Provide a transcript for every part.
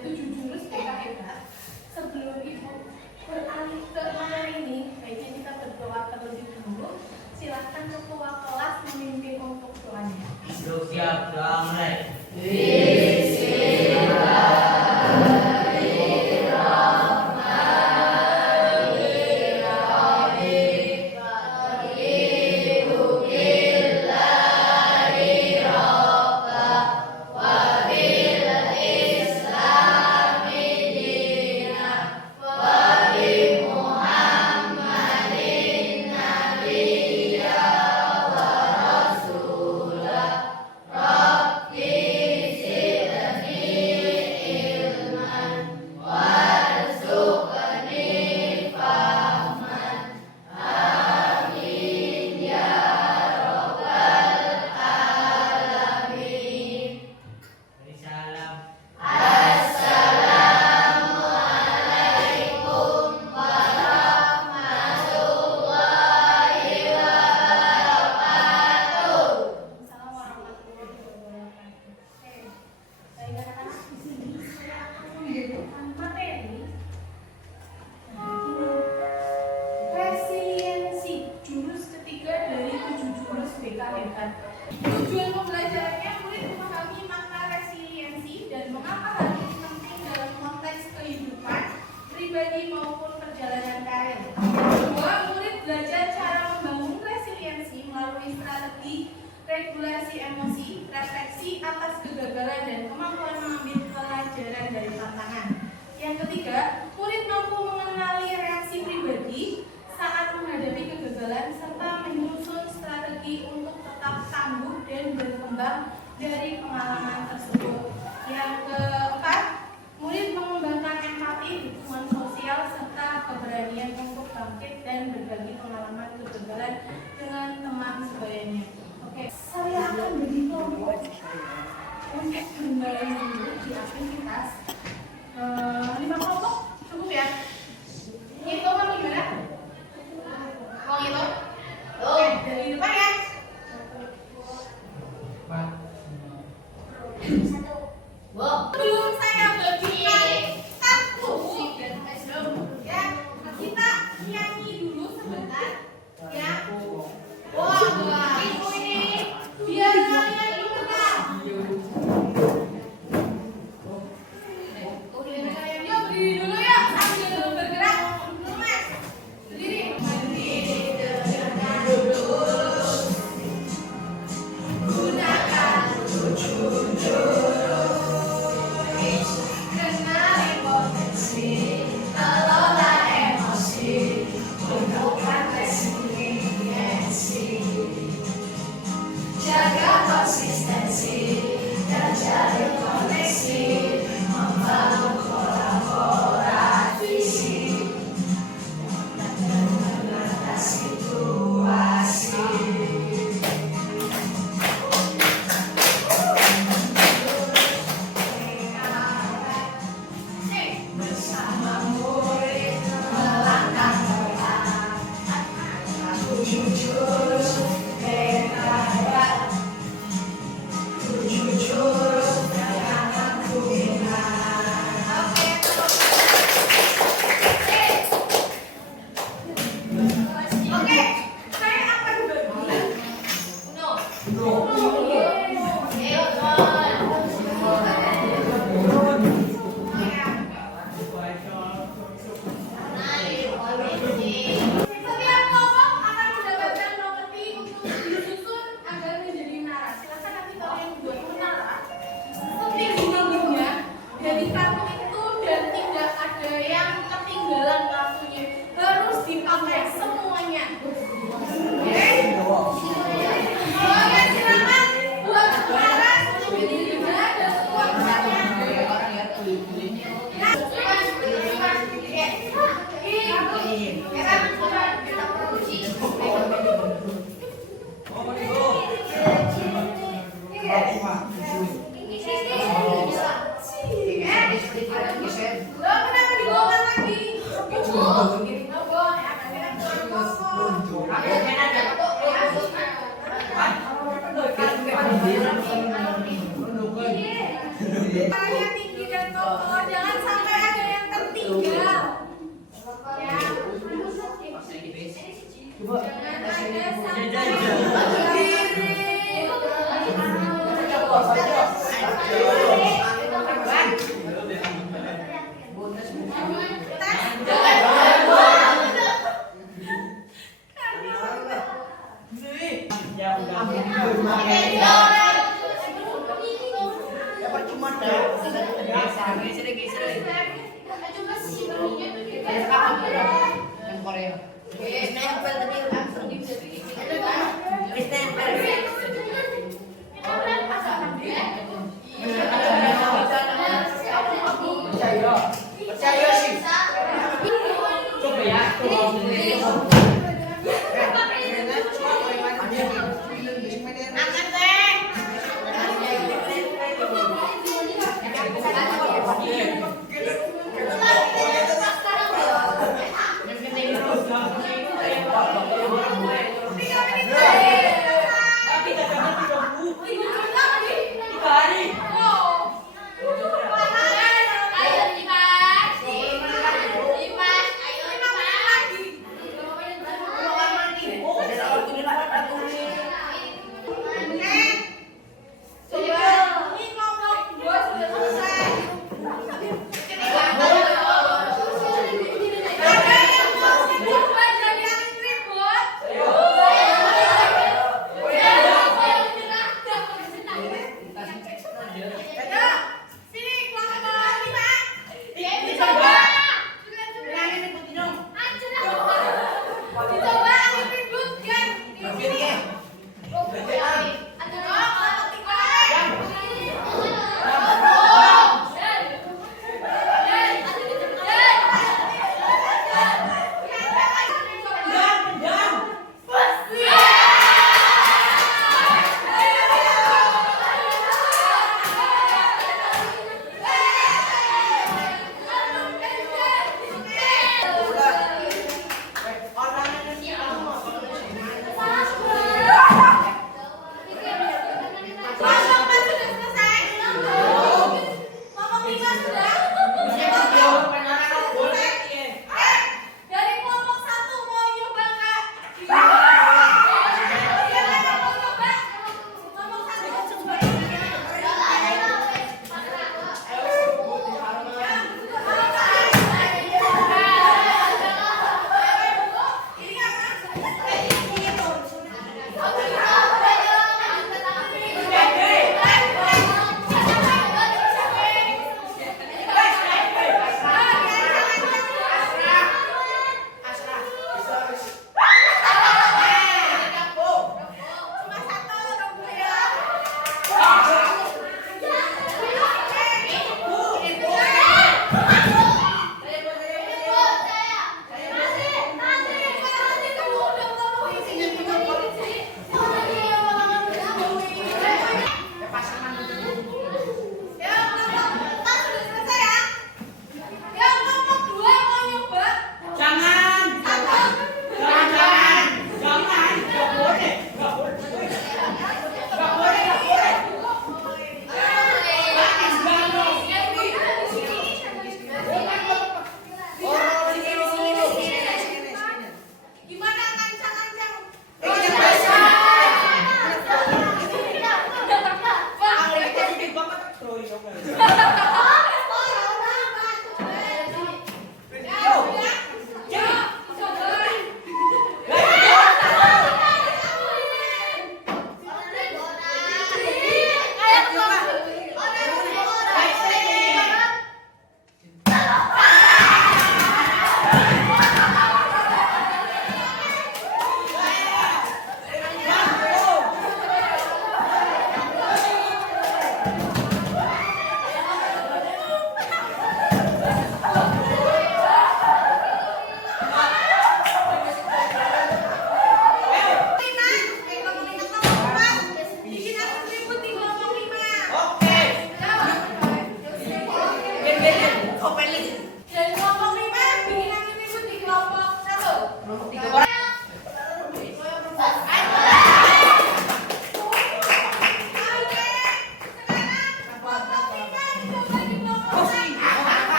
7 jurus BKPK. Sebelum Ibu beralih ke materi ini, baiknya kita berdoa terlebih dahulu. Silahkan ketua kelas memimpin untuk doanya. Siap, doa mulai. Tujuan pembelajarannya murid memahami makna resiliensi dan mengapa hal ini penting dalam konteks kehidupan pribadi maupun perjalanan karir. Kedua, murid belajar cara membangun resiliensi melalui strategi regulasi emosi, refleksi atas kegagalan dan kemampuan mengambil pelajaran dari tantangan. Yang ketiga, murid mampu mengenali reaksi pribadi saat menghadapi kegagalan serta menyusun strategi untuk tetap tangguh dan berkembang dari pengalaman tersebut. Yang keempat, murid mengembangkan empati, dukungan sosial serta keberanian untuk bangkit dan berbagi pengalaman kegagalan dengan teman sebayanya. Oke, saya akan beri kelompok untuk bermain dulu di aktivitas 5 kelompok cukup ya? Ngitung apa gimana? Mau ngitung? Oke, dari depan ya. 1. Belum saya bagikan kartu ya, kita nyanyi dulu sebentar ya. Wah, ibu ini biar saya dikenal. Yuk berdiri dulu ya sambil bergerak. Mas, berdiri. Gunakan 7 jurus. Kenali potensi, kelola emosi, tumbuhkan resiliensi, jaga konsistensi dan jalin koneksi, membangun kolaborasi dan mengatasi situasi. Bersama murid melangkah depan, 7 jurus BKPK, 7 jurus yang aku ingat. Oke, saya akan berbagi. Setiap kelompok akan mendapatkan properti untuk disusun agar menjadi menara. Silakan nanti kalian buat menara seperti bunga-bunga dari kartu itu dan tidak ada yang ketinggalan kartunya. Harus dipakai semuanya. Oke? Oke, silakan buat menara seperti ini juga dan semua caranya. Kenapa dibawakan lagi?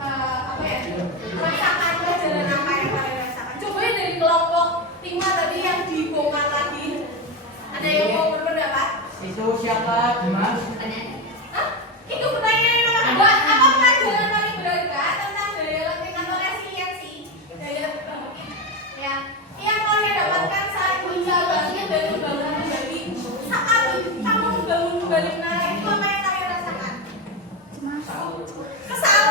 apa ya, rasakan pelajaran apa yang kalian rasakan. Coba dari kelompok 5 tadi yang dibongkar lagi. Ada yang mau berpendapat? Itu siapa? Dimas? Hah? Itu pertanyaan nomor 2. Apa pelajaran paling berharga tentang daya latih atau resiliensi? Daya ya, yang kalian dapatkan saat berusaha bangkit dan membangun kembali. Saat kamu membangun kembali menara itu apa yang kalian rasakan? Kesal.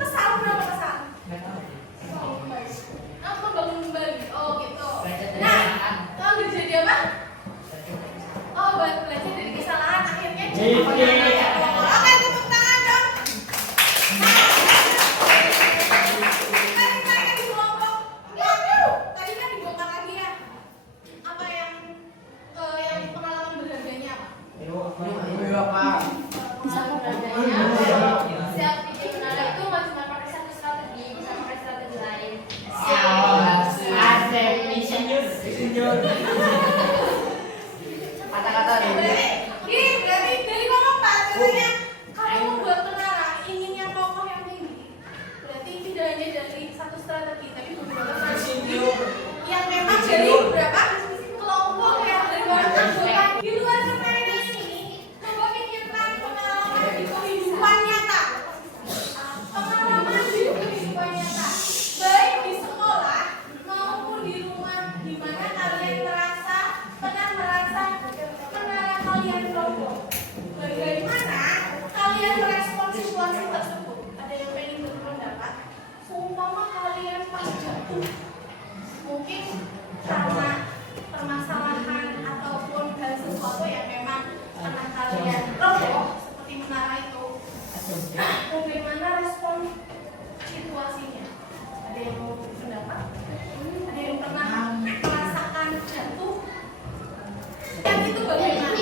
Kesal kenapa kesal? Membangun kembali. Oh gitu. Nah, kalau jadi apa? Oh, belajar dari kesalahan akhirnya jadi pemenang. Oke, tepuk tangan dong. Tadi di kelompok. Tadi kan dibongkar lagi ya. Apa yang pengalaman berharganya apa? Siap bikin menara itu nggak cuma pakai satu strategi, bisa pakai strategi lain. Kata-kata Berarti dari ngomong Pak, katanya kalau membuat menara ingin yang kokoh yang tinggi. Berarti tidak hanya dari satu strategi, tapi beberapa strategi yang memang dari beberapa kelompok yang dari anggota di luar permainan ini. Coba pikirkan pengalaman di kehidupan nyata. Pengalaman di kehidupan nyata, baik di sekolah maupun di rumah, di mana kalian pernah merasa menara kalian roboh. Bagaimana kalian merespon situasi tersebut? Ada yang pengen berpendapat? Seumpama kalian pas jatuh, mungkin karena permasalahan ataupun hal sesuatu yang memang pernah kalian roboh seperti menara itu. Bagaimana respon situasinya? Ada yang mau berpendapat? Ada yang pernah merasakan jatuh? Yang itu bagaimana?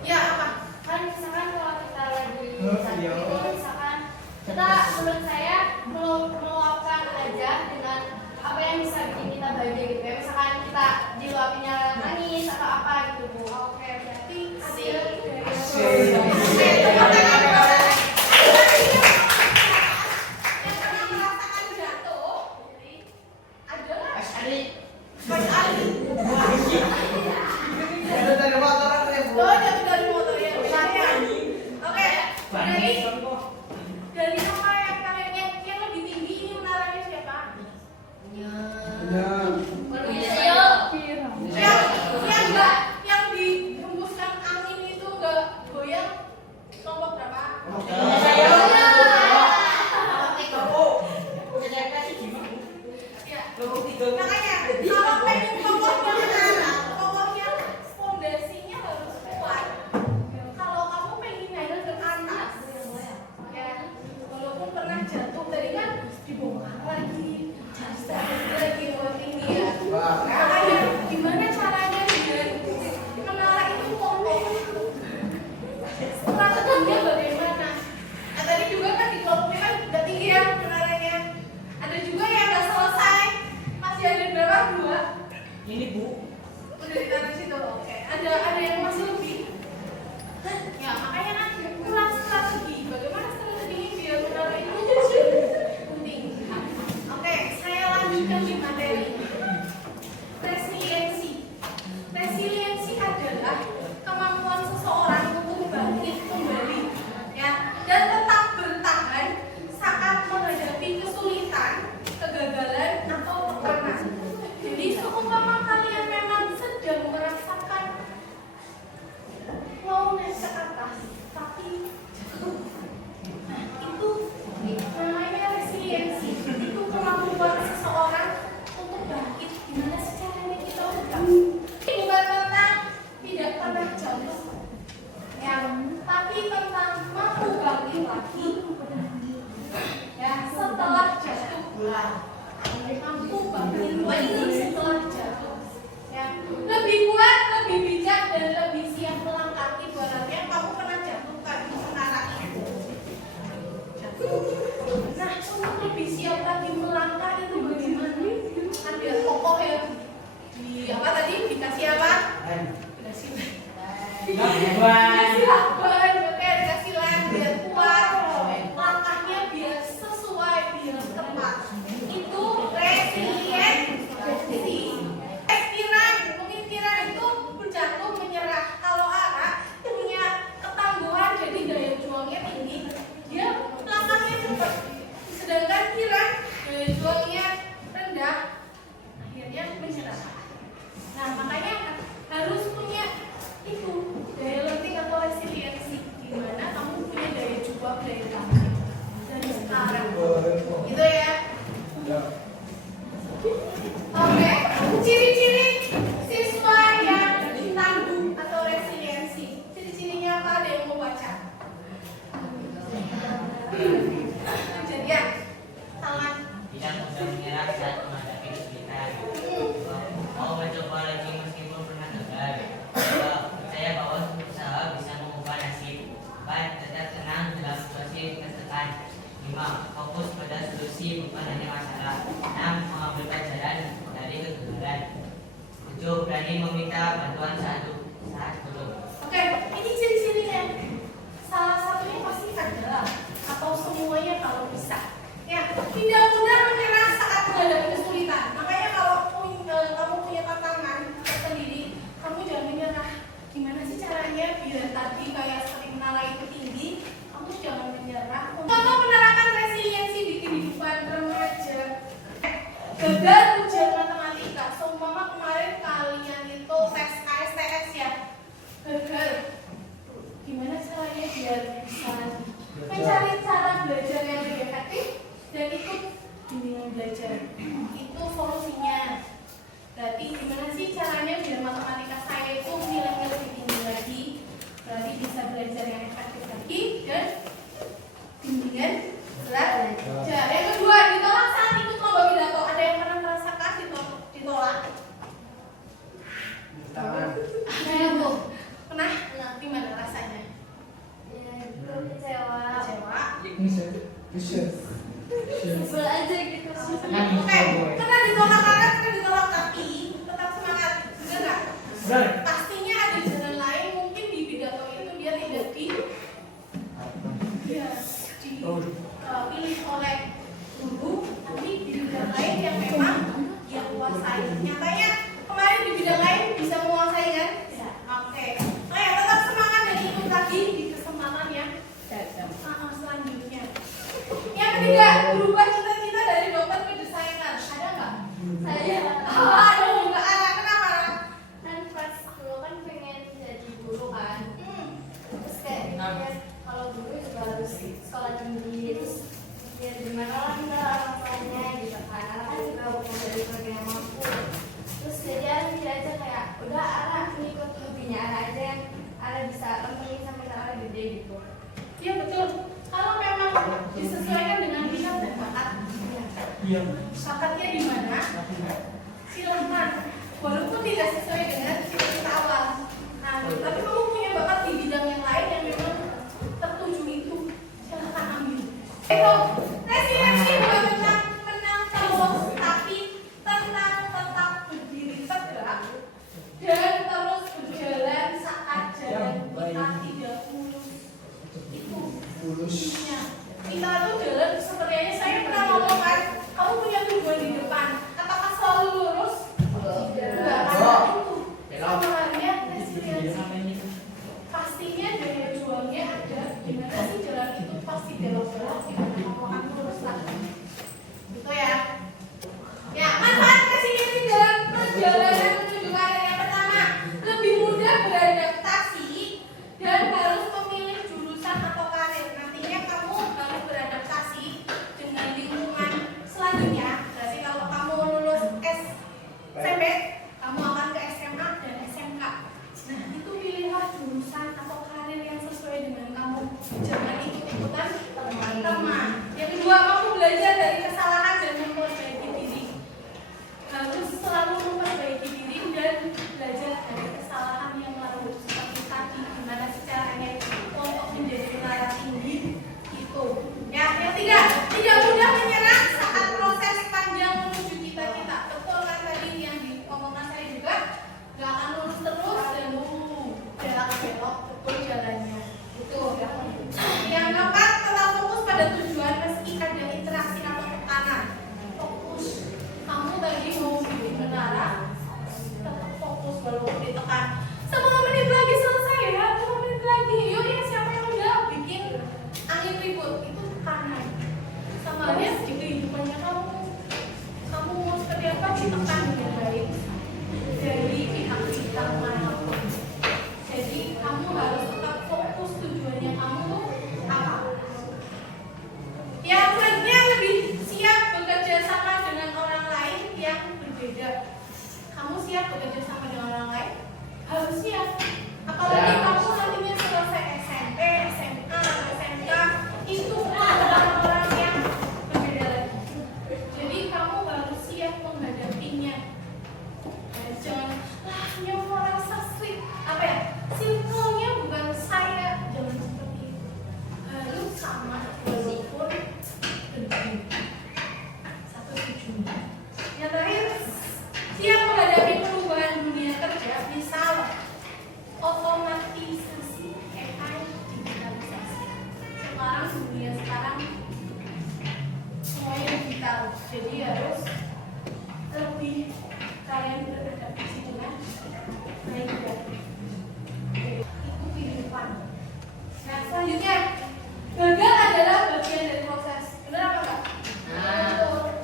Ya apa? Kan misalkan kalau kita lagi sakit itu misalkan kita menurut saya meluapkan aja dengan apa yang bisa bikin kita bahagia gitu ya. Misalkan kita diluapinnya nangis atau apa gitu Bu. Oke, berarti hasil yang pernah merasakan jatuh adalah Mas Ali. Oh, jatuh dari motor ya. Oke, dari apa yang kalian yang lebih tinggi ini menaranya siapa? Yang dihembuskan angin itu enggak goyang kelompok berapa? Ya. Makanya kalau pengen kokohnya menara, kokohnya fondasinya harus kuat. Kalau kamu pengen naik ke atas, ya walaupun pernah jatuh tadi kan dibongkar lagi, jatuh lagi buat tinggi ya. Makanya gimana caranya biar menara itu kokoh? Strateginya bagaimana? Nah tadi juga kan di kelompoknya kan udah tinggi ya menaranya. Ada juga yang nggak selesai, masih ada berapa? 2. Ini Bu. Udah ditaruh situ, oke. Ada yang masih lebih? Ya makanya kan kurang strategi. Bagaimana strategi biar menara itu penting? Oke, saya lanjutkan di materi. Resiliensi. Resiliensi adalah kemampuan seseorang untuk bangkit kembali, ya, dan tetap bertahan saat menghadapi kesulitan, kegagalan atau tekanan. Jadi seumpama kalian memang sedang merasakan mau naik ke atas, tapi jatuh. Nah, itu namanya resiliensi. Itu kemampuan seseorang untuk bangkit. Gimana sih caranya kita untuk bangkit? Ini bukan tentang tidak pernah jatuh, ya, tapi tentang mampu bangkit lagi. Ya, setelah jatuh. Mampu bangkit lagi setelah jatuh. Ya, lebih kuat, lebih bijak, dan lebih siap melangkah. Ibaratnya kamu pernah jatuh kan di menara itu. Nah, untuk lebih siap lagi melangkah itu bagaimana? Ada kokoh ya di apa tadi dikasih apa? Dikasih ban, oke, dikasih ban biar kuat. Langkahnya biar dikerjakan. 5. Fokus pada solusi bukan hanya masalah. 6. Mengambil pelajaran dari kegagalan. 7. Berani meminta bantuan saat butuh. Oke, ini ciri-cirinya. Salah satunya pasti adalah atau semuanya kalau bisa. Ya, tidak mudah menyerah saat menghadapi kesulitan. Makanya kalau kamu punya tantangan tersendiri, kamu jangan menyerah. Gimana sih caranya biar tadi kayak sering nala itu tinggi? Kamu jangan menyerah. Contoh penerapan resiliensi di kehidupan remaja. Gagal ujian matematika. Seumpama kemarin kalian itu tes KSTS ya. Gagal. Gimana caranya biar bisa mencari cara belajar yang lebih efektif dan ikut bimbingan belajar? Itu solusinya. Berarti gimana sih caranya biar matematika saya itu nilainya lebih tinggi lagi? Berarti bisa belajar yang efektif lagi dan bimbingan belajar. Yang kedua, ditolak saat ikut lomba pidato. Ada yang pernah merasakan ditolak? Saya Bu. Pernah? Gimana rasanya? Ya, itu kecewa. Kecewa. Sebel aja gitu. Oke, pernah ditolak karet, pernah ditolak tapi tetap semangat, benar nggak? Benar. Pastinya ada jalan lain, mungkin di pidato itu dia tidak dipilih oleh guru, tapi di bidang lain yang memang dia kuasai. Nyatanya kemarin di bidang lain bisa menguasai kan? Bisa. Oke, tetap semangat dan ikut lagi di kesempatan yang selanjutnya. Yang ketiga, berubah cita-cita dari dokter ke desainer. Ada nggak? Saya Aduh, nggak ada. Kenapa? kan pas dulu kan pengen jadi guru kan. Terus kayak mikir kalau guru juga harus sekolah tinggi, terus ya gimana lah kita orang tuanya gitu kan. Ara kan juga bukan dari keluarga yang mampu. Terus jadi Ara mikir aja kayak udah Ara ngikut hobinya Ara aja yang Ara bisa lempengin sampai Ara gede gitu. Iya betul. Kalau memang disesuaikan dengan minat dan bakat, Iya. bakatnya di mana? Silahkan. Walaupun tidak sesuai dengan cita-cita awal. Nah, tapi kamu punya bakat di bidang yang lain yang memang tertuju itu, silahkan ambil. Itu resiliensi bukan tentang menang terus, tapi tentang tetap berdiri tegak dan terus berjalan saat jalan kita tidak mulus. Itu intinya. Kita tuh jalan seperti aja saya pernah ngomong kan, kamu punya tujuan di depan, apakah selalu lurus? Enggak, karena itu sama halnya resiliensi. Pastinya daya juangnya ada, gimana sih jalan itu pasti belok-belok, gimana kamu akan lurus lagi. Gitu ya. Ya, manfaat resiliensi dalam perjalanan menuju karir. Yang pertama, lebih mudah beradaptasi dan harus memilih jurusan atau karir. Nantinya kamu harus beradaptasi dengan lingkungan selanjutnya. Berarti kalau kamu lulus SMP, kamu akan ke SMA dan SMK. Nah, itu pilihlah jurusan atau karir yang sesuai dengan kamu. Jangan ikut-ikutan teman-teman. Yang kedua, kamu belajar dari kesalahan dan memperbaiki diri. Harus selalu memperbaiki diri dan belajar dari kesalahan yang lalu. Seperti tadi, gimana sih caranya untuk menjadi menara tinggi itu. Ya, yang tiga, tidak mudah menyerah saat proses panjang menuju cita-cita. Betul kan tadi yang diomongkan saya juga, gak akan lurus terus dan belok-belok betul jalannya. Itu. Yang keempat, telah fokus pada tujuan meski ada interaksi atau tekanan. Fokus. Kamu tadi mau bikin menara, tetap fokus walaupun ditekan. 10 menit lagi selesai ya, 10 menit lagi. Yuk ya, siapa yang udah bikin angin ribut? Itu tekanan. Sama halnya di kehidupannya kamu. Kamu mau seperti apa ditekan dengan baik dari pihak-pihak manapun. Jadi kamu harus tetap fokus tujuannya kamu tuh apa. Yang selanjutnya, lebih siap bekerja sama dengan orang lain yang berbeda. Kamu siap bekerja sama dengan orang lain? Harus siap. Apalagi kamu nantinya selesai SMP, SMA, SMK, itu adalah orang yang berbeda lagi. Jadi kamu harus siap menghadapinya. Jangan nyawa rasa sweet. Apa ya? Circle-nya bukan saya. Jangan seperti itu. Harus sama. Jadi harus lebih kalian beradaptasi dengan baik ya. Itu kehidupan. Nah selanjutnya, gagal adalah bagian dari proses. Benar apa enggak?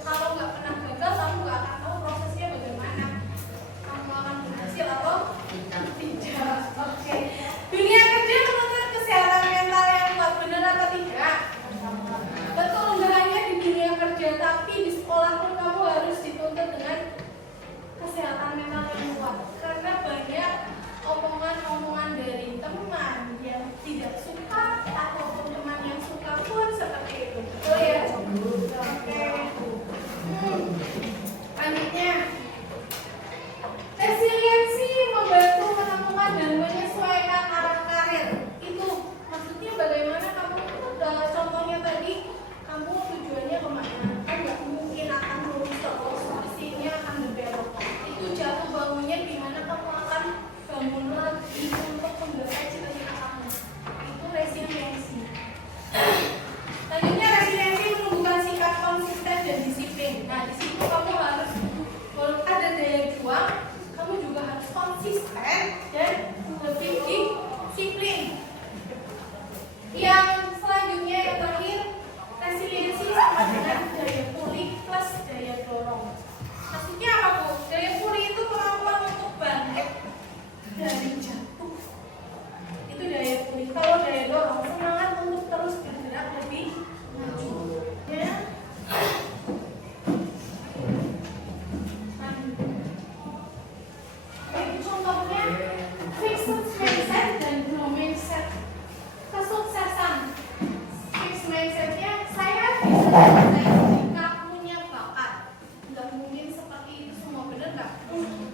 Kalau nggak pernah gagal, kamu nggak akan tahu prosesnya bagaimana. Kamu akan berhasil atau tidak. Oke. Dunia kerja menuntut kesehatan mental yang kuat, benar atau tidak? Betul, nggak hanya di dunia kerja, tapi di sekolah pun kamu harus dituntut dengan kesehatan mental yang kuat. Karena banyak omongan-omongan dari teman yang tidak suka ataupun teman yang suka pun seperti itu. Betul ya? Oke. Selanjutnya, resiliensi membantu menemukan dan menyesuaikan arah karir. Itu maksudnya bagaimana kamu, contohnya tadi, kamu tujuannya kemana? Kan nggak mungkin akan lurus terus, pastinya akan berbelok. Itu jatuh bangunnya di mana kamu akan bangun lagi untuk menggapai cita-cita kamu. Itu resiliensi. Selanjutnya, resiliensi menumbuhkan sikap konsisten dan disiplin. Nah, di situ kamu harus ada daya juang, kamu juga harus konsisten dan lebih disiplin. Yang selanjutnya, yang terakhir, resiliensi sama dengan daya pulih plus daya dorong. Maksudnya apa, Bu? Daya pulih itu kemampuan untuk bangkit dari jatuh. Itu daya pulih. Kalau daya dorong, semangat untuk terus bergerak lebih maju. Ya. Baik, contohnya fixed mindset dan growth mindset. Kesuksesan fixed mindsetnya, saya bisa jika punya bakat. Nggak mungkin seperti itu semua, benar nggak?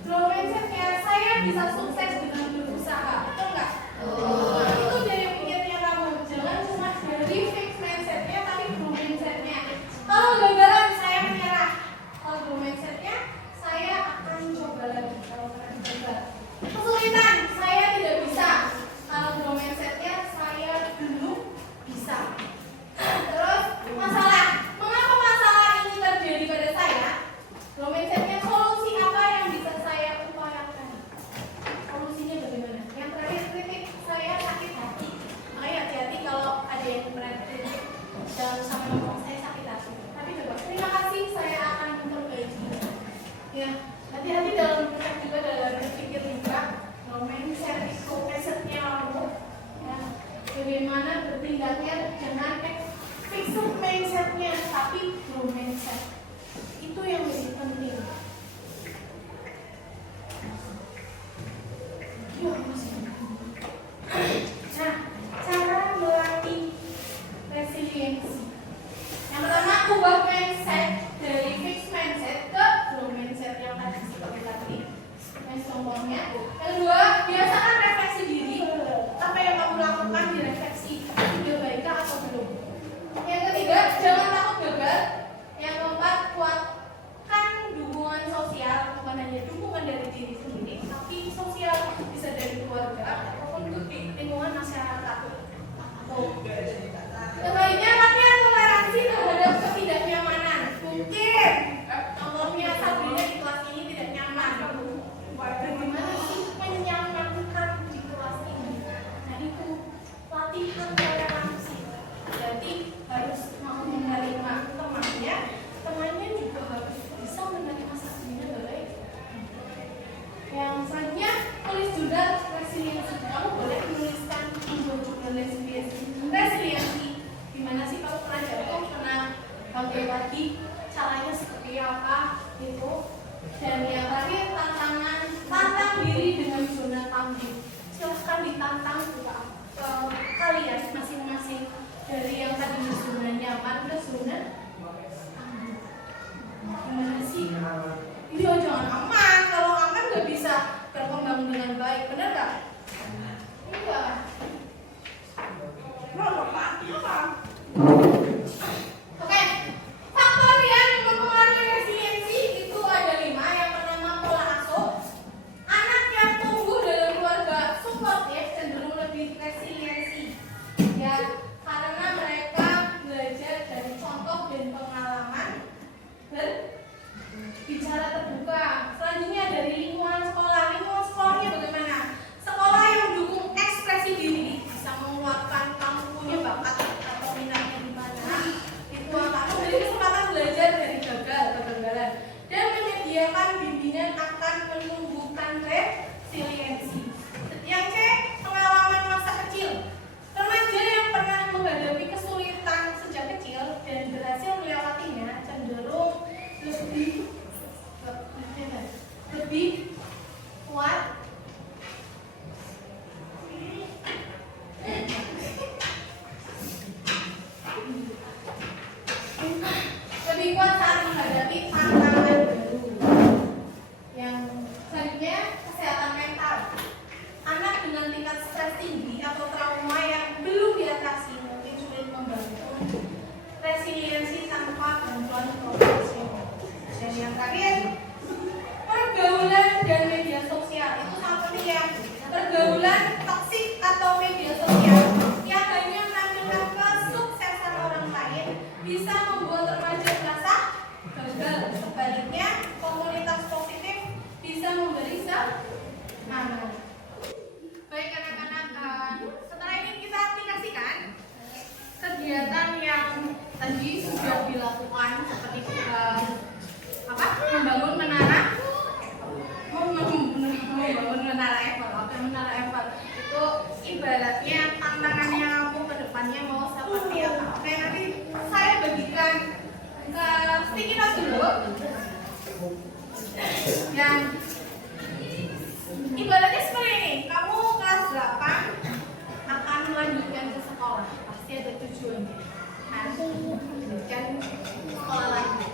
Growth mindsetnya, saya bisa sukses dengan berusaha, betul nggak? Nah, itu dari pikirnya kamu. Jangan cuma dari fixed mindsetnya, tapi growth mindsetnya. Kalau gagalan, saya menyerah. Kalau growth mindsetnya, saya akan coba lagi. Kalau pernah gagal, kesulitan, saya tidak bisa. Kalau growth mindsetnya, saya belum bisa. Terus masalah, mengapa masalah ini terjadi pada saya? Growth mindsetnya, solusi apa yang bisa saya upayakan? Solusinya bagaimana? Yang terakhir, kritik, saya sakit hati. Makanya hati-hati kalau ada yang pernah kritik, jangan sama ngomong saya sakit hati. Tapi coba, terima kasih, saya akan memperbaiki. Ya, hati-hati dalam berpikir juga, dalam berpikir juga. Growth mindset itu mindsetnya kamu. Ya, bagaimana bertindaknya dengan fixed mindsetnya, tapi growth mindset. Itu yang lebih penting. Nah, cara melatih resiliensi. Yang pertama, ubah mindset dari fixed mindset ke growth mindset yang tadi seperti tadi. Contohnya. Yang kedua, biasakan refleksi diri. Apa yang kamu lakukan direfleksi, sudah baikkah atau belum. Yang ketiga, jangan takut gagal. Yang keempat, kuatkan dukungan sosial, bukan hanya dukungan dari diri sendiri, tapi sosial, bisa dari keluarga ataupun lingkungan masyarakat. Yang lainnya, latihan toleransi terhadap ketidaknyamanan. Mungkin contohnya Sabrina di kelas ini tidak nyaman. Bagaimana sih menyamankan di kelas ini? Nah, itu latihan toleransi. Jadi harus mau menerima temannya juga harus bisa menerima Sabrina baik. Yang selanjutnya, tulis jurnal resiliensi. Kamu boleh menuliskan jurnal resiliensi. Gimana sih kamu pernah jatuh, pernah bangkit lagi, caranya seperti apa gitu. Dan yang terakhir, tantang diri dengan zona tangguh. Silahkan ditantang juga kalian masing-masing, dari yang tadi zona nyaman ke zona tangguh. Gimana sih? Iya, jangan aman. Kalau aman nggak bisa berkembang dengan baik, benar nggak? Iya. Oke, faktor yang mempengaruhi resiliensi itu ada 5. Yang pertama, pola asuh. Anak yang tumbuh dalam keluarga suportif cenderung lebih resiliensi, ya, karena mereka belajar kuat saat menghadapi tantangan baru. Yang selanjutnya, kesehatan mental. Anak dengan tingkat stres tinggi atau trauma yang belum diatasi mungkin sulit membangun resiliensi tanpa bantuan profesional. Dan yang terakhir, pergaulan dan media sosial. Itu sangat penting ya. Pergaulan toksik atau media sosial yang hanya menampilkan kesuksesan orang lain bisa membuat remaja merasa gagal. Sebaliknya, komunitas positif bisa memberi semangat. Baik anak-anak, setelah ini kita aplikasikan kegiatan yang tadi sudah dilakukan seperti membangun menara menara Eiffel itu ibaratnya tantangannya kamu ke depannya mau seperti apa. Oke, nanti saya bagikan ke sticky note dulu yang ibaratnya seperti ini. Kamu kelas 8 akan melanjutkan ke sekolah, pasti ada tujuannya. Melanjutkan sekolah lagi.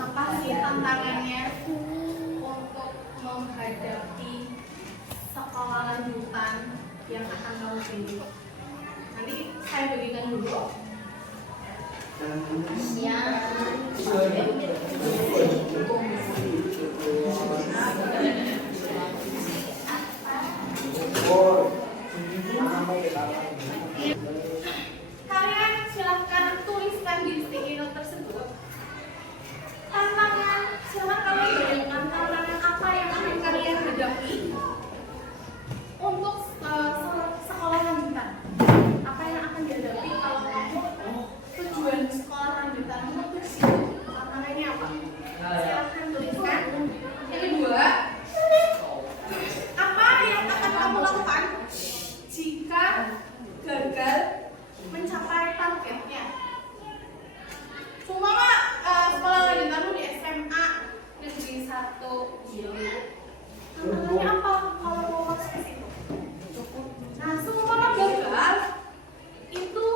Apa sih tantangannya untuk menghadapi sekolah lanjutan yang akan kamu pilih? Nanti saya bagikan dulu. Ya. Kalian silahkan tuliskan di sticky note tersebut tantangan. Silahkan kalian bayangkan tantangan apa yang akan kalian hadapi untuk sekolah lanjutan. Apa yang akan dihadapi kalau kamu tujuan sekolah lanjutan itu tantangannya apa? Silahkan tuliskan. Yang kedua, apa yang akan kamu lakukan jika gagal mencapai targetnya? Cuma sekolah lanjutanmu di SMA Negeri 1 tantangannya apa kalau mau masuk ke situ? Nah, semua gagal itu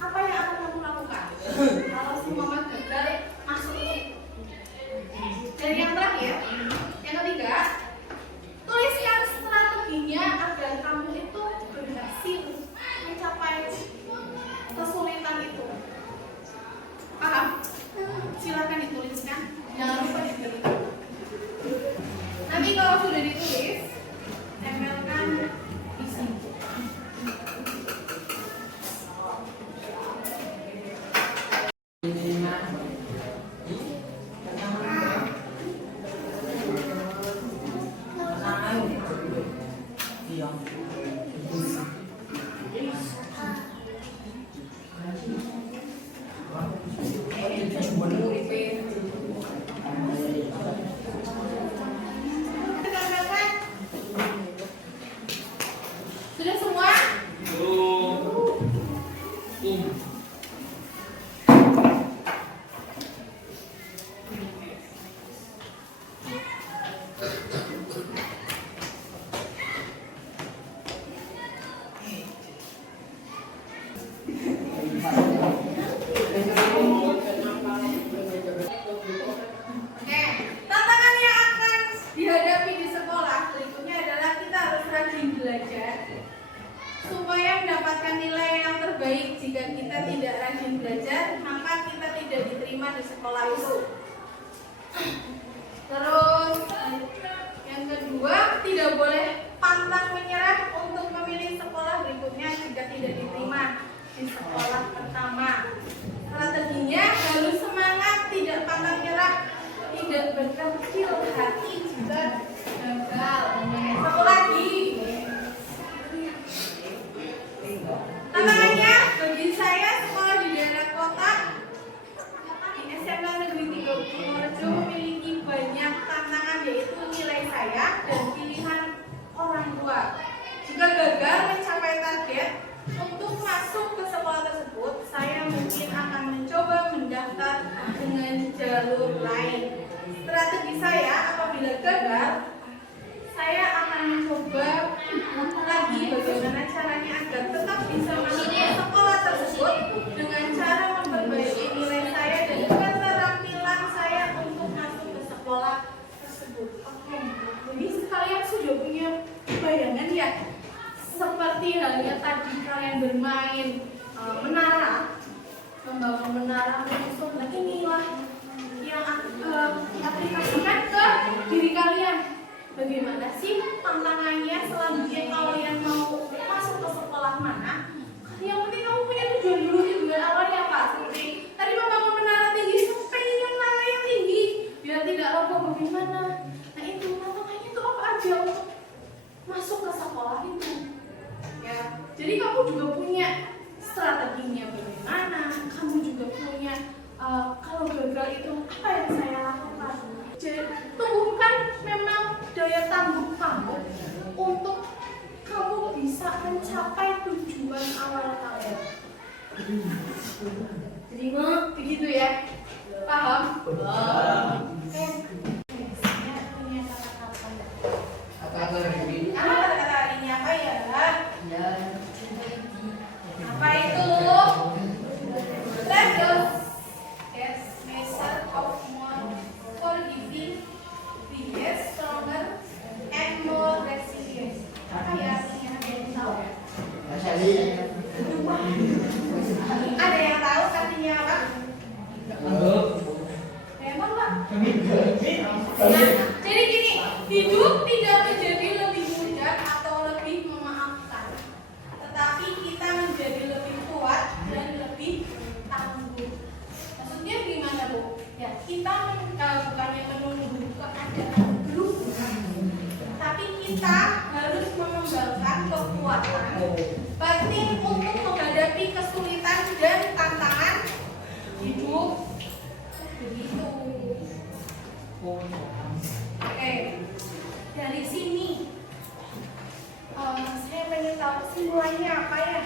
apa yang akan kamu lakukan kalau semua gagal masuk ke situ? Dan yang terakhir, yang ketiga, tuliskan strateginya agar kamu itu berhasil mencapai kesulitan itu. Paham? Silakan dituliskan, jangan lupa diberikan. Nanti kalau sudah ditulis, tempelkan di sini. Sudah semua? Oke, tantangan yang akan dihadapi di sekolah berikutnya adalah kita harus rajin belajar supaya mendapatkan nilai yang terbaik. Jika kita tidak rajin belajar, maka kita tidak diterima di sekolah itu. Terus yang kedua, tidak boleh pantang menyerah untuk memilih sekolah berikutnya jika tidak diterima di sekolah pertama. Strateginya harus semangat, tidak pantang menyerah, tidak berkecil hati jika gagal. Satu lagi, tantangannya bagi saya sekolah di daerah kota di SMA Negeri 3 Purworejo memiliki banyak tantangan, yaitu nilai saya dan pilihan orang tua. Jika gagal mencapai target untuk masuk ke sekolah tersebut, saya mungkin akan mencoba mendaftar dengan jalur lain. Strategi saya apabila gagal, saya akan mencoba lagi bagaimana caranya agar tetap bisa masuk ke sekolah tersebut dengan cara memperbaiki nilai saya dan juga menyusun. Nah, inilah yang aplikasikan ke diri kalian. Bagaimana sih tantangannya selanjutnya kalian mau masuk ke sekolah mana? Yang penting kamu punya tujuan dulu. Tujuan awalnya apa? Seperti tadi membangun menara tinggi, pengen menara yang tinggi biar tidak roboh. Bagaimana? Nah, itu tantangannya itu apa aja untuk masuk ke sekolah itu? Ya, jadi kamu juga punya strateginya bagaimana? Kamu juga punya kalau gagal itu apa yang saya lakukan? Jadi tumbuhkan memang daya tangguh kamu untuk kamu bisa mencapai tujuan awal kalian. Jadi begitu ya, paham? Oke. Saya punya kata-kata. Kata-kata hari ini. Kata-kata hari ini apa ya? Ya. Apa itu? Let's go. Yes, measure of more forgiving, be stronger, and more resilient. Apa ya artinya? Ada yang tahu? Asali. Ada yang tahu artinya apa? Memang Pak. Nah, jadi gini, hidup tidak menjadi lebih mudah atau lebih memaafkan, tetapi kita menjadi lebih kuat dan lebih tangguh. Maksudnya gimana Bu? Ya, kita bukannya menunggu keadaan berubah, tapi kita harus mengembangkan kekuatan batin untuk menghadapi kesulitan dan tantangan hidup. Begitu. Oke, dari sini saya pengen tahu simulasinya apa ya?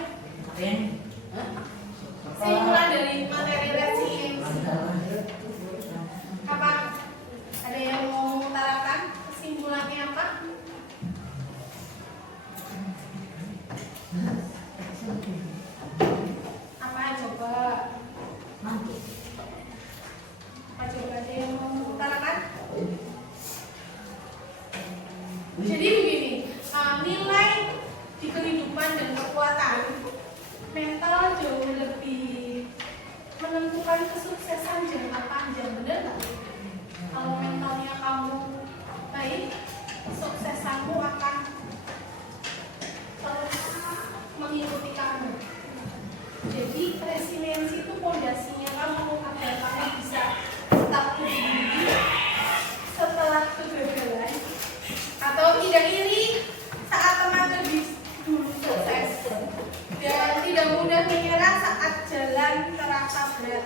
Simulan dari materi resiliensi. Apa? Ada yang mau mengutarakan kesimpulannya apa? Apa coba? Apa coba ada yang mau mengutarakan? Jadi begini, nilai di kehidupan dan kekuatan mental jauh lebih menentukan kesuksesan jangka panjang, benar nggak? Kalau mentalnya kamu baik, kesuksesanmu akan terus mengikuti kamu. Jadi resiliensi itu fondasinya kamu agar kamu bisa tetap berdiri setelah kegagalan, atau tidak iri saat teman lebih dulu sukses, dan tidak mudah menyerah saat jalan terasa berat,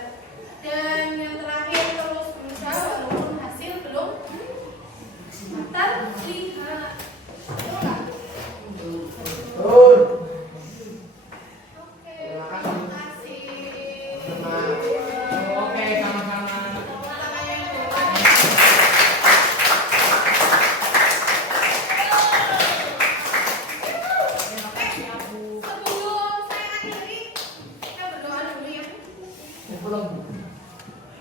dan yang terakhir terus berusaha walaupun hasil belum terlihat. Betul. Oke, terima kasih. Oke, sama-sama. Sebelum saya akhiri, kita berdoa dulu ya. Pulang.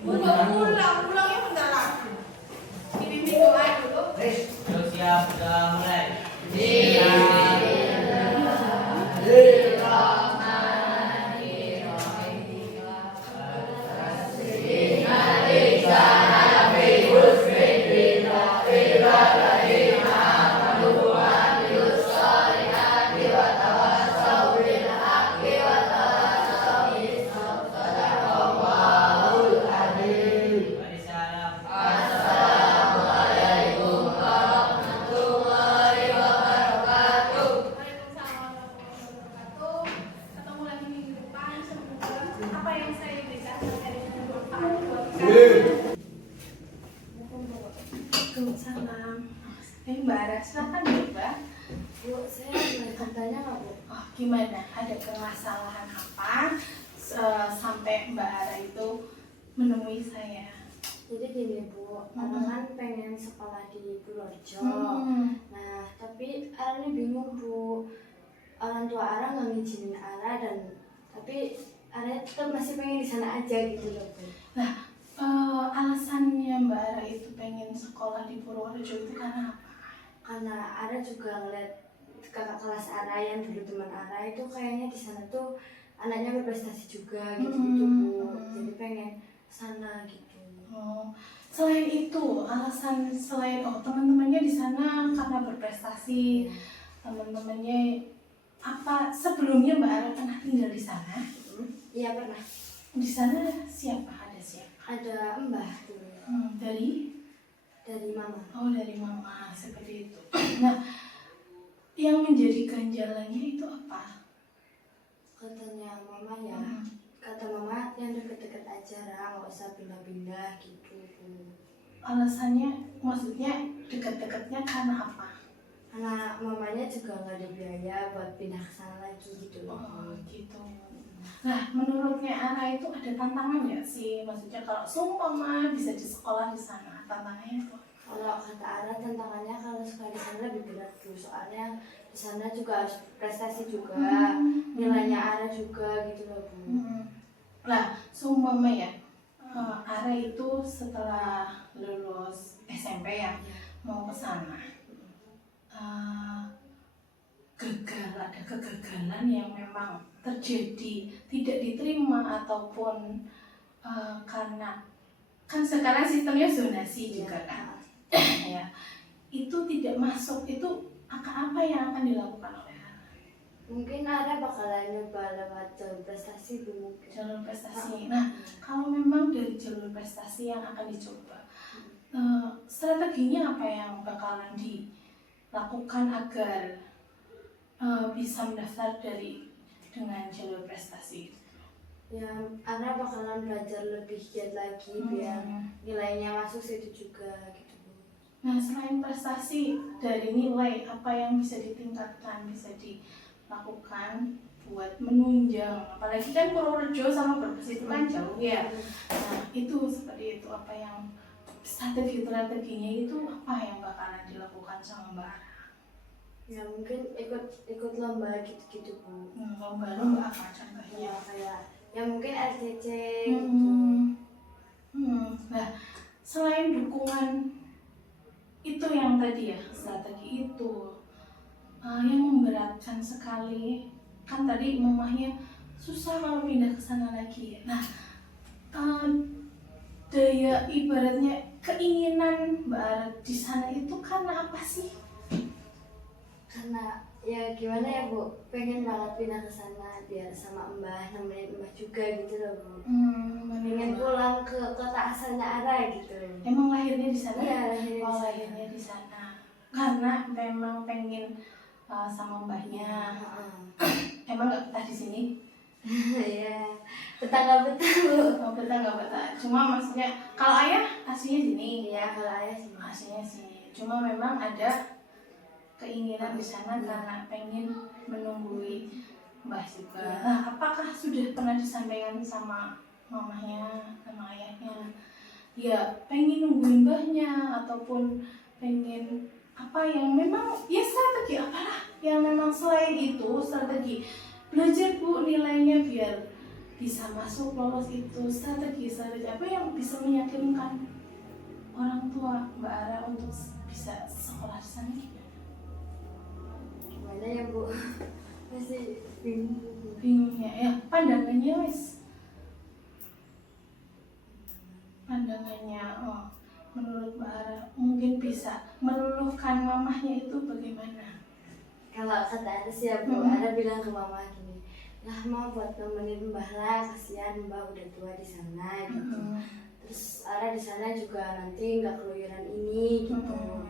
Pulangnya bentar lagi. Dibimbing doa dulu. Terus siap, sudah mulai. Waalaikumsalam. Waalaikumsalam warahmatullahi wabarakatuh. Ketemu lagi minggu depan. Semoga apa yang saya berikan materinya bermanfaat buat kalian. Waalaikumsalam. Mbak Ara, silakan Mbak. Bu, saya boleh bertanya nggak Bu? Oh, gimana? Ada permasalahan apa sampai Mbak Ara itu menemui saya? Jadi gini Bu, Ana kan pengen sekolah di Purworejo. Nah, tapi Ara ini bingung Bu. Orang tua Ara nggak ngizinin Ara tapi Ara tetap masih pengen di sana aja gitu loh Bu. Nah, alasannya Mbak Ara itu pengen sekolah di Purworejo itu karena apa? Karena Ara juga ngeliat kakak kelas Ara yang dulu teman Ara itu kayaknya di sana tuh anaknya berprestasi juga gitu Bu. Jadi pengen pengen sana gitu. Oh, selain itu alasan selain teman-temannya di sana karena berprestasi, teman-temannya apa sebelumnya Mbak Ara pernah tinggal di sana? Iya pernah. Di sana siapa? Ada siapa? Ada mbah dulu Dari mama. oh dari mama seperti itu. Nah, yang menjadi ganjalannya itu apa? Katanya mama ya. Hmm. Kata mama yang deket-deket aja lah, nggak usah pindah-pindah gitu. Alasannya maksudnya dekat-dekatnya karena apa? Karena mamanya juga nggak ada biaya buat pindah ke sana lagi gitu loh. Oh gitu. Nah, menurutnya Ara itu ada tantangan nggak sih? Maksudnya kalau seumpama bisa di sekolah di sana, tantangannya itu? Kalau kata Ara tantangannya kalau sekolah di sana lebih berat tuh, soalnya di sana juga harus prestasi juga, nilainya Ara juga gitu loh Bu. Nah, seumpama ya, Ara itu setelah lulus SMP ya, mau ke sana. Ada kegagalan yang memang terjadi tidak diterima ataupun karena kan sekarang sistemnya zonasi juga kan ya itu tidak masuk itu apa yang akan dilakukan oleh Ara? Mungkin Ara bakalan nyoba lewat jalur prestasi Bu. Jalur prestasi. Nah, kalau memang dari jalur prestasi yang akan dicoba, strateginya apa yang bakalan dilakukan agar bisa mendaftar dengan jalur prestasi? Ya, Ara bakalan belajar lebih giat lagi biar nilainya masuk situ juga gitu Bu. Nah, selain prestasi dari nilai, apa yang bisa ditingkatkan, bisa dilakukan buat menunjang? Apalagi kan Purworejo sama Brebes itu kan jauh ya. Nah, itu seperti itu, apa yang strategi-strateginya itu apa yang bakalan dilakukan sama Mbak Ara? Ya mungkin ikut lomba gitu-gitu Bu. Lomba-lomba apa contohnya? Ya kayak ya mungkin RCC gitu. Nah, selain dukungan itu yang tadi ya, strategi itu yang memberatkan sekali kan tadi mamahnya susah kalau pindah ke sana lagi. Nah, daya ibaratnya keinginan Mbak Ara di sana itu karena apa sih? Karena ya gimana ya Bu, pengen banget pindah ke sana biar sama Mbah, nemenin Mbah juga gitu loh Bu. Pengen pulang ke kota asalnya Ara gitu. Emang lahirnya di sana? Iya, lahirnya di sana. Lahirnya di sana. Karena memang pengen sama mbahnya. Emang nggak betah di sini? Iya, betah Bu. Betah nggak betah. Cuma maksudnya kalau ayah aslinya sini. Iya, kalau ayah sih. Aslinya sini. Cuma memang ada keinginan di sana karena pengen menunggui mbah juga. Nah, apakah sudah pernah disampaikan sama mamahnya, sama ayahnya? Ya, pengen nungguin mbahnya ataupun pengen apa yang memang ya strategi apalah yang memang selain itu strategi belajar Bu nilainya biar bisa masuk lolos itu strategi apa yang bisa meyakinkan orang tua Mbak Ara untuk bisa sekolah di sana Gimana ya Bu? Masih bingungnya ya pandangannya menurut Mbak Ara mungkin bisa meluluhkan mamahnya itu bagaimana? kalau kata Ara sih ya Bu, Ara bilang ke mama gini, lah mau buat nemenin Mbah lah, kasihan Mbah udah tua di sana gitu. Terus Ara di sana juga nanti nggak keluyuran ini gitu.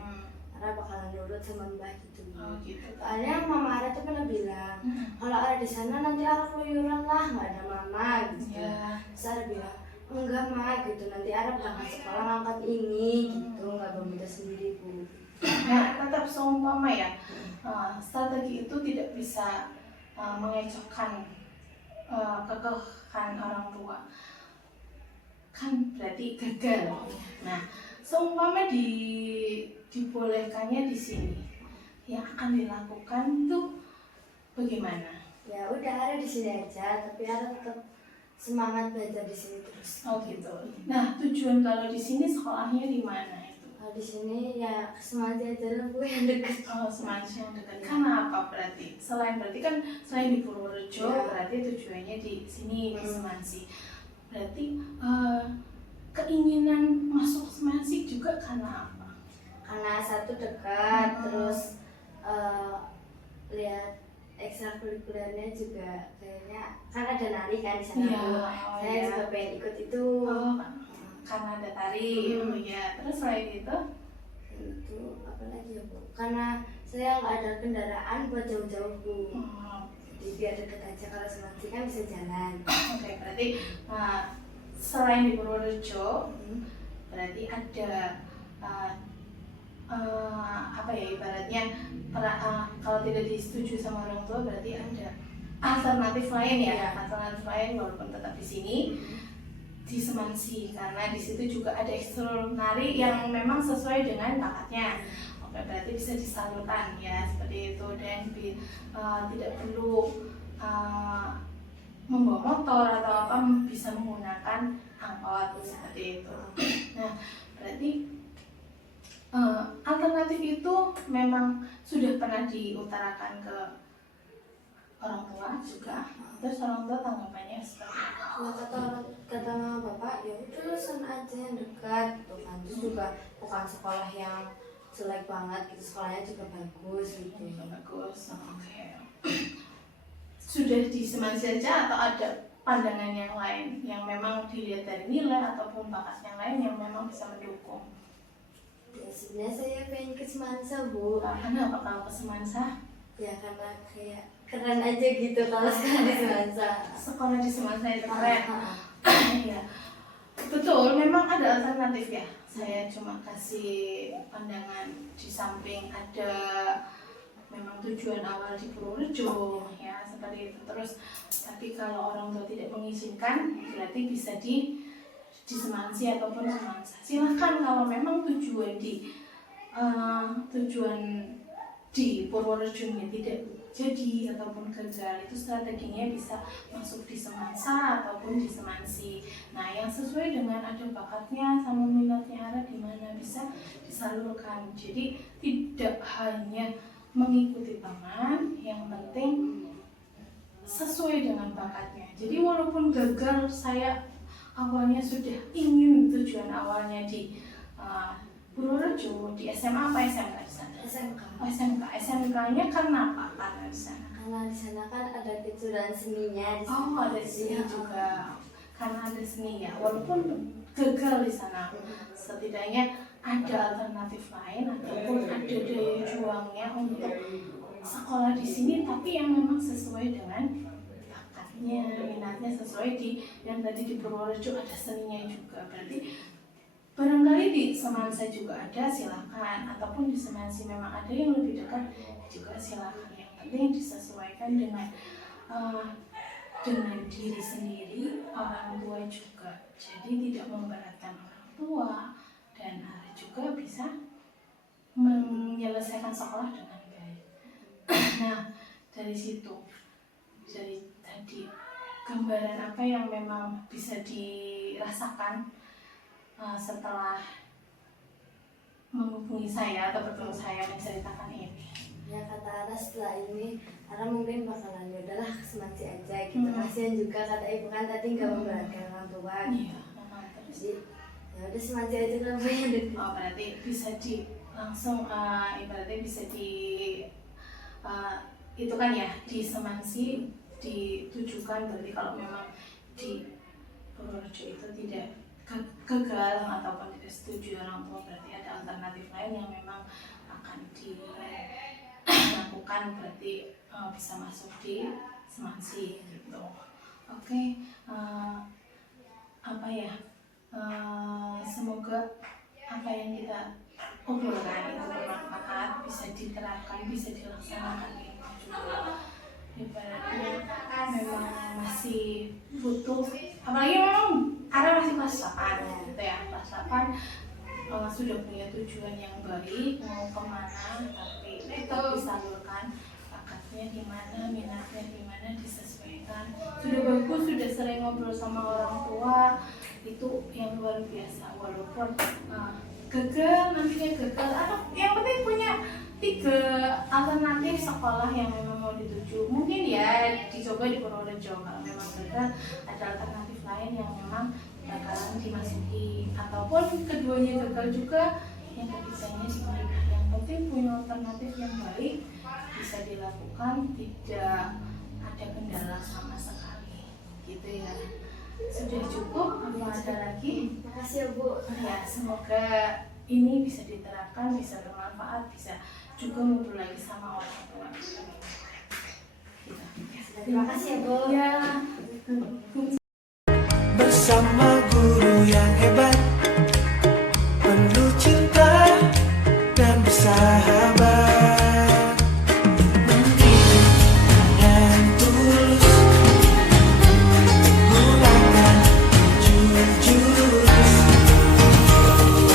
Ara bakalan nurut sama Mbah gitu. Gitu. Soalnya mama Ara tuh pernah bilang, kalau Ara di sana nanti Ara keluyuran lah, nggak ada mama gitu. Terus Ara bilang, enggak mah gitu, nanti Ara berangkat sekolah ngangkat ini gitu, nggak bawa kita sendiri Bu. Nah, tetap seumpama ya, strategi itu tidak bisa mengecohkan kekehan orang tua, kan berarti gagal. Nah, seumpama dibolehkannya di sini, yang akan dilakukan tuh bagaimana? Ya udah Ara di sini aja, tapi Ara tetap semangat belajar di sini terus. Oh gitu. Nah, tujuan kalau di sini sekolahnya di mana itu? Kalau di sini ya Semanggi aja lah Bu yang deket. Oh, Semanggi yang dekat. Karena apa berarti? Selain di Purworejo, berarti tujuannya di sini di Semanggi. Berarti keinginan masuk semansi juga karena apa? Karena satu dekat, terus lihat ekstrakurikulernya juga kayaknya kan ada nari kan di sana Iya, Bu. oh Saya iya. juga pengen ikut itu. Oh, karena ada tari, oh ya. Terus selain itu? Itu apa lagi ya Bu? Karena saya nggak ada kendaraan buat jauh-jauh Bu. Jadi biar deket aja, kalau semansi kan bisa jalan. Oke, berarti selain di Purworejo, berarti ada apa ya ibaratnya kalau tidak disetujui sama orang tua berarti ada alternatif lain ya, Iya. alternatif lain walaupun tetap di sini di Semansi, karena di situ juga ada ekskul nari yang memang sesuai dengan bakatnya. Oke, berarti bisa disalurkan ya seperti itu, dan tidak perlu membawa motor atau apa, bisa menggunakan angkot seperti itu. Nah, berarti alternatif itu memang sudah pernah diutarakan ke orang tua juga. Terus orang tua tanggapannya seperti apa? Nah, kata mama bapak ya udah sana aja yang dekat tuh kan. Terus juga bukan sekolah yang jelek banget gitu, sekolahnya juga bagus gitu. Bagus, oke. Sudah di Semansi aja atau ada pandangan yang lain yang memang dilihat dari nilai ataupun bakat yang lain yang memang bisa mendukung? Ya sebenarnya saya pengen ke Semansa Bu. Kenapa kalau ke Semansa? Ya karena kayak keren aja gitu kalau sekarang di Semansa. Sekolah di Semansa itu keren. Iya, betul. Memang ada alternatif ya. Saya cuma kasih pandangan di samping ada memang tujuan awal di Purworejo ya seperti itu. Terus tapi kalau orang tua tidak mengizinkan berarti bisa di Semansi ataupun Semansa. Silahkan kalau memang tujuan di Purworejo ini tidak jadi ataupun gagal, itu strateginya bisa masuk di Semansa ataupun di Semansi. Nah, yang sesuai dengan ada bakatnya sama minatnya arah di mana bisa disalurkan. Jadi tidak hanya mengikuti teman, yang penting sesuai dengan bakatnya. Jadi walaupun gagal, saya awalnya sudah ingin tujuan awalnya di Purworejo, di SMA apa SMK di sana? SMK. Oh, SMK-nya karena apa? Karena di sana. Karena di sana kan ada kejuaraan seninya di Oh, ada seni juga. Karena ada seni ya. Walaupun gagal di sana, setidaknya ada alternatif lain ataupun ada daya juangnya untuk sekolah di sini, tapi yang memang sesuai dengan bakatnya, minatnya sesuai di yang tadi di Purworejo ada seninya juga. Berarti barangkali di Semansa juga ada, silakan, ataupun di Semansi memang ada yang lebih dekat juga silakan. Yang penting disesuaikan dengan diri sendiri, orang tua juga. Jadi tidak memberatkan orang tua dan juga bisa menyelesaikan sekolah dengan baik. Nah, dari situ, dari tadi gambaran apa yang memang bisa dirasakan setelah menghubungi saya atau bertemu saya menceritakan ini? Ya kata Ara setelah ini Ara mungkin bakalan ya udahlah ke Semansi aja gitu. Kasihan juga kata ibu kan tadi nggak memberatkan orang tua. Iya, terus Jadi ya udah Semansi aja kan punya deh. oh, berarti bisa langsung ibaratnya bisa itu kan ya di Semansi ditujukan, berarti kalau memang di Purworejo itu tidak gagal ataupun tidak setuju orang tua, berarti ada alternatif lain yang memang akan dilakukan, berarti bisa masuk di Semansi gitu. Oke, apa ya, semoga apa yang kita obrolkan itu bermanfaat, bisa diterapkan, bisa dilaksanakan ini juga. Ibaratnya memang masih butuh, apalagi memang Ara masih kelas 8 gitu ya, kelas 8 sudah punya tujuan yang baik mau kemana, tapi tetap disalurkan bakatnya di mana, minatnya di mana, disesuaikan. Sudah bagus, sudah sering ngobrol sama orang tua, itu yang luar biasa. Walaupun gagal, nantinya gagal, yang penting punya 3 alternatif sekolah yang memang mau dituju. Mungkin ya dicoba di Purworejo, kalau memang gagal ada alternatif lain yang memang bakalan dimasuki, ataupun keduanya gagal juga, yang ketiganya diberikan. Yang penting punya alternatif yang baik, bisa dilakukan, tidak ada kendala sama sekali, gitu ya. Sudah cukup? Apa ada lagi? Makasih ya Bu. Ya, semoga ini bisa diterapkan, bisa bermanfaat, bisa juga ngobrol lagi sama orang tua. Terima kasih ya Bu. Ya. bersama